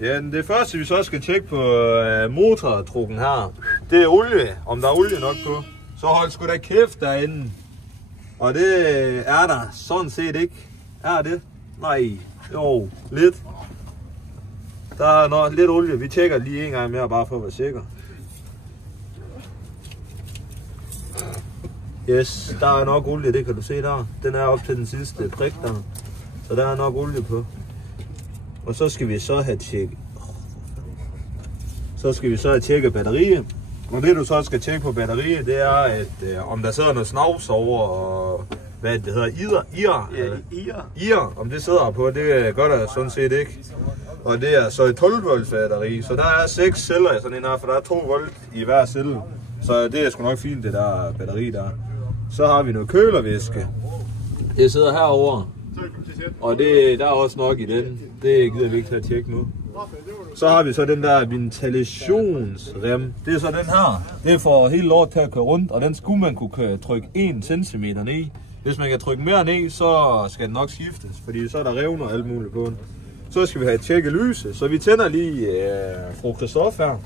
Ja, det første vi så skal tjekke på motortrukken her, det er olie, om der er olie nok på. Så hold sgu da kæft derinde. Og det er der sådan set ikke. Er det? Nej, jo, lidt. Der er nok lidt olie. Vi tjekker lige en gang mere, bare for at være sikker. Yes, der er nok olie, det kan du se der. Den er op til den sidste prik der. Så der er nok olie på. Og så skal vi så have tjekket. Så skal vi så have tjekket batteriet. Og det du så skal tjekke på batteriet, det er, at om der sidder noget snavs over, og hvad det hedder, IR, om det sidder på, det gør der sådan set ikke. Og det er så et 12 volts batteri, så der er 6 celler i sådan en her, for der er 2 volt i hver celle. Så det er sgu nok fint, det der batteri der. Så har vi noget kølervæske. Det sidder herovre. Og der er også nok i den. Det gider vi ikke til at tjekke nu. Så har vi så den der ventilationsrem. Det er så den her. Det er for hele lort til at køre rundt, og den skulle man kunne trykke 1 cm ned. Hvis man kan trykke mere ned, så skal den nok skiftes, fordi så er der revner og alt muligt på den. Så skal vi have tjekket lyset, så vi tænder lige fru Christoph her.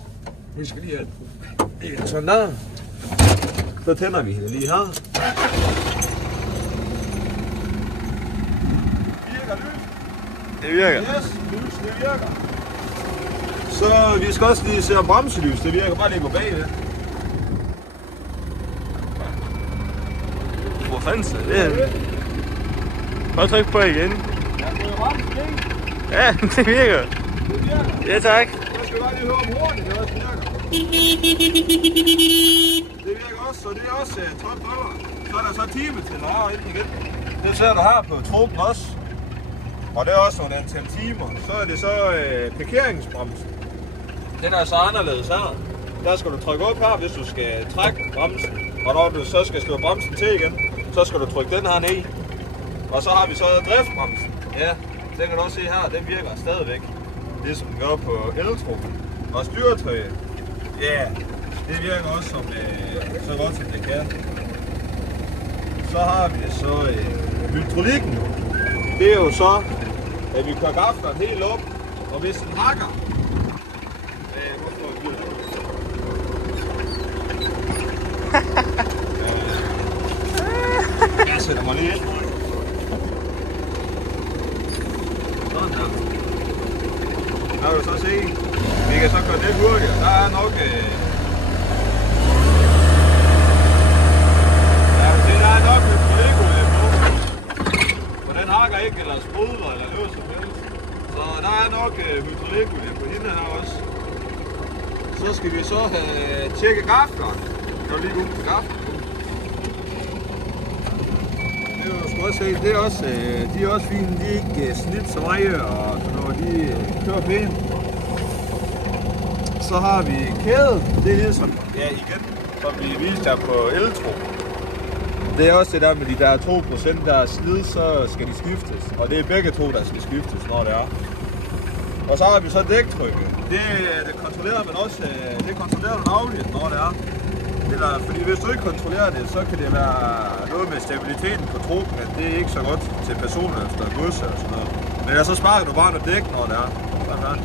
Vi skal lige have sådan der. Så tænder vi hende lige her. Det virker. Yes, lys, det virker. Så vi skal også lige se om bremselys, det virker. Bare lige gå bagved. Hvor fanden så det? Prøv at trykke på igen. Ja, det virker. Det virker. Ja, tak. Jeg skal bare lige høre om hurtigt, det også virker. Det virker også, så det er også $12. Så er der så time til her ind igen. Det ser du her på trukken også. Og det er også nogle antal timer. Så er det så parkeringsbremsen. Den er så anderledes her. Der skal du trykke op her, hvis du skal trække bremsen. Og når du så skal slå bremsen til igen, så skal du trykke den her ned. Og så har vi så driftbremsen. Ja, den kan du også se her, den virker stadigvæk. Det som den gør på eltrukken. Og styretøj, ja, det virker også som så godt som det kan. Så har vi så hydraulikken. Det er jo så, at vi kører gafleren helt op, og hvis den hakker, jeg sætter mig lige ind. Sådan her. Der kan du så se, vi kan så køre lidt hurtigere. Der er nok der er nok hydraulikolie på. For den hakker ikke, eller sprudler, eller noget som helst. Så der er nok hydraulikolie på hende her også. Så skal vi så have tjekket gafleren. Jeg vil lige gå ud til gafleren. Det er jo sgu også se, det er også, de er også fine, de er ikke slidt så meget, og sådan noget, de kører pænt. Så har vi kæde, det er det som, ja igen, som vi viste her på eltrukken. Det er også det der med de der 2%, der er slid, så skal de skiftes. Og det er begge to, der skal skiftes, når det er. Og så har vi så dæktrykket. Det kontrollerer man også, det kontrollerer du dagligt, når det er. Eller, fordi hvis du ikke kontrollerer det, så kan det være noget med stabiliteten på trukken, at det er ikke så godt til personer efter gods eller sådan noget. Men så sparker du bare noget dæk, når det er. Sådan her.